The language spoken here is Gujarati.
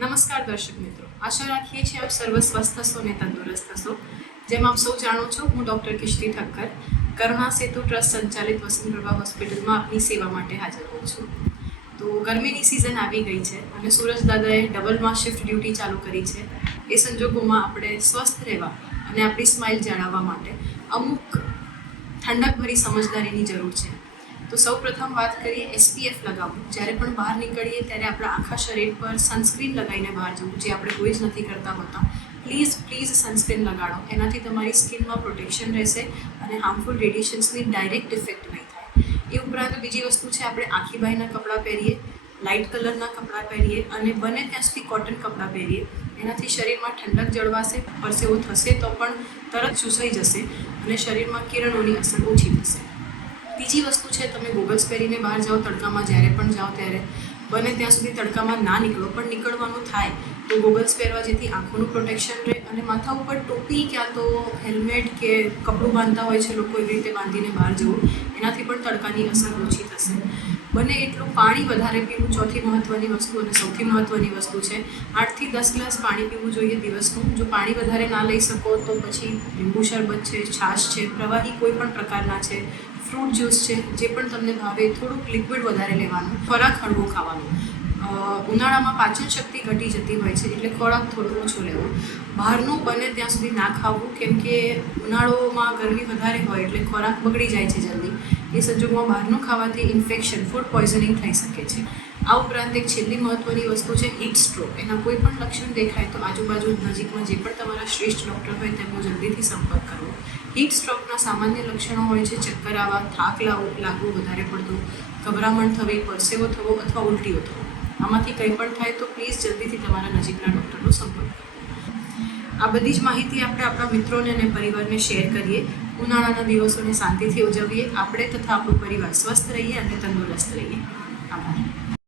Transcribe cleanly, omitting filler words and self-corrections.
નમસ્કાર દર્શક મિત્રો, આશા રાખીએ છીએ આપ સર્વ સ્વસ્થ હશો અને તંદુરસ્ત હશો। જેમ આપ સૌ જાણો છો, હું ડૉક્ટર કિશ્રી ઠક્કર કરુણા સેતુ ટ્રસ્ટ સંચાલિત વસંતપ્રભા હોસ્પિટલમાં આપની સેવા માટે હાજર હોઉં છું। તો ગરમીની સિઝન આવી ગઈ છે અને સૂરજ દાદાએ ડબલમાં શિફ્ટ ડ્યુટી ચાલુ કરી છે। એ સંજોગોમાં આપણે સ્વસ્થ રહેવા અને આપણી સ્માઇલ જાળવવા માટે અમુક ઠંડકભરી સમજદારીની જરૂર છે। તો સૌ પ્રથમ વાત કરીએ SPF લગાવવું। જ્યારે પણ બહાર નીકળીએ ત્યારે આપણા આખા શરીર પર સનસ્ક્રીન લગાવીને બહાર જવું, જે આપણે કોઈ જ નથી કરતા હોતા। પ્લીઝ સનસ્ક્રીન લગાડો, એનાથી તમારી સ્કિનમાં પ્રોટેક્શન રહેશે અને હાર્મફુલ રેડિયેશન્સની ડાયરેક્ટ ઇફેક્ટ નહીં થાય। એ ઉપરાંત બીજી વસ્તુ છે, આપણે આખીબાઈના કપડાં પહેરીએ, લાઇટ કલરના કપડાં પહેરીએ અને બને ત્યાં સુધી કોટન કપડાં પહેરીએ। એનાથી શરીરમાં ઠંડક જળવાશે, પરસેવો થશે તો પણ તરત ચૂસાઈ જશે અને શરીરમાં કિરણોની અસર ઓછી થશે। બીજી વસ્તુ છે, તમે ગોગલ્સ પહેરીને બહાર જાઓ, તડકામાં જ્યારે પણ જાઓ ત્યારે બને ત્યાં સુધી તડકામાં ના નીકળો, પણ નીકળવાનું થાય તો ગોગલ્સ પહેરવા, જેથી આંખોનું પ્રોટેક્શન રહે અને માથા ઉપર ટોપી ક્યાં તો હેલ્મેટ કે કપડું બાંધતા હોય છે લોકો, એવી રીતે બાંધીને બહાર જવું, એનાથી પણ તડકાની અસર ઓછી થશે। બને એટલું પાણી વધારે પીવું ચોથી મહત્ત્વની વસ્તુ અને સૌથી મહત્ત્વની વસ્તુ છે। 8 થી 10 ગ્લાસ પાણી પીવું જોઈએ દિવસનું। જો પાણી વધારે ના લઈ શકો તો પછી લીંબુ શરબત છે, છાશ છે, પ્રવાહી કોઈ પણ પ્રકારના છે, ફ્રૂટ જ્યુસ છે, જે પણ તમને ભાવે, થોડુંક લિક્વિડ વધારે લેવાનું, ખોરાક હળવો ખાવાનો। ઉનાળામાં પાચન શક્તિ ઘટી જતી હોય છે, એટલે ખોરાક થોડો ઓછો લેવો। બહારનું બને ત્યાં સુધી ના ખાવું, કેમ કે ઉનાળોમાં ગરમી વધારે હોય એટલે ખોરાક બગડી જાય છે જલ્દી। એ સંજોગોમાં બહારનું ખાવાથી ઇન્ફેક્શન, ફૂડ પોઈઝનિંગ થઈ શકે છે। આ ઉપરાંત એક છેલ્લી મહત્ત્વની વસ્તુ છે હીટ સ્ટ્રોક। એના કોઈ પણ લક્ષણ દેખાય તો આજુબાજુ નજીકમાં જે પણ તમારા શ્રેષ્ઠ ડૉક્ટર હોય તેમનો જલ્દીથી સંપર્ક કરવો। હીટ સ્ટ્રોકના સામાન્ય લક્ષણો હોય છે ચક્કર આવવા, થાક લાગવું વધારે પડતું, ગભરામણ થવી, પરસેવો થવો અથવા ઉલટીઓ થવો। આમાંથી કંઈ પણ થાય તો પ્લીઝ જલ્દીથી તમારા નજીકના ડૉક્ટરનો સંપર્ક કરો। આ બધી જ માહિતી આપણે આપણા મિત્રોને અને પરિવારને શેર કરીએ। ઉનાળાના દિવસોને શાંતિથી ઉજવીએ, આપણે તથા આપણું પરિવાર સ્વસ્થ રહીએ અને તંદુરસ્ત રહીએ। આભાર।